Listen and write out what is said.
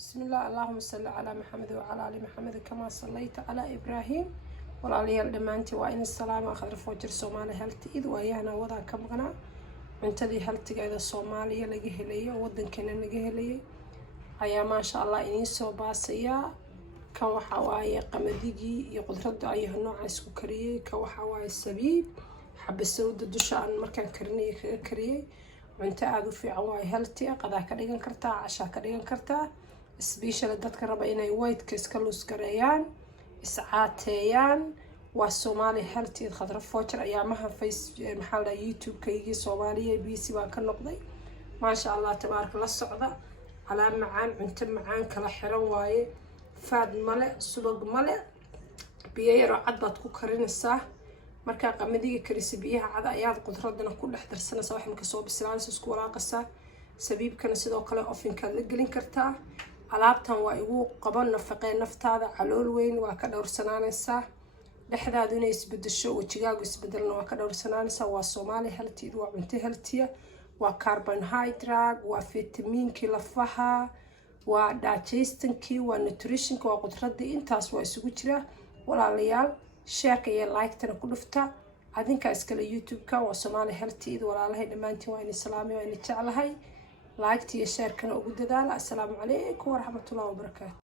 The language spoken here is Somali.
بسم الله اللهم صل على محمد وعلى آل محمد كما صليت على إبراهيم walaalyaal dhammaantii waa in salaama khadar foojir Soomaali haltiid waayana wada ka maqnaa cuntadii haltigeeda Soomaaliya laga helay wadankeena laga helay ayaa ma sha Allah inii soo baasaya kan waxa waaye qamadigi iyo qudrada ay nooc isku kariyay ka waxa waaye sabiib xabasowda dusha aan markaan karinay kaga kariyay cunto aad u fiican waaye halti qada ka dhigan kartaa casha ka dhigan kartaa special dadka raba inay white cake ka lus gareeyaan iscaateeyaan waa Soomaali haltiid khadra foojir ayaamaha maxaa YouTube kaygii Soomaaliya BC baa ka noqday ma sha Allah tabaaraka la socda على معان عند معان كلا حرام واي فاد ملء سبق ملء بيير عضبت كوكرين الساعة مركا قمدي كريس بيها عض أياد قدرتنا كل 11 سنة صباح مكسوب السلالس سكورا قصة سبيب كان سيدو قلا أوفين كان لجلين كرتا علابتها وايو قبل نفقين نفط هذا علول وين وكدور سنان الساعة لحدا دون يسبد الشو وتشجاع يسبدلنا وكدور سنان الساعة والصومالي هلتي وعنتي هلتيه وكربوهيدرات وفيتامين كي لفها ودايجستن كي ونيوتريشن كي وقدرتي intaas waa isugu jira walaalayaal share iyo like tana ku dhufta adinka iskala YouTube ka waa Soomaali Healthy walaalahay dhamaantiin waa in salaamay waa in jeclahay like iyo share kana ugu dadaala assalaamu calaykum wa rahmatullahi wa barakaatuh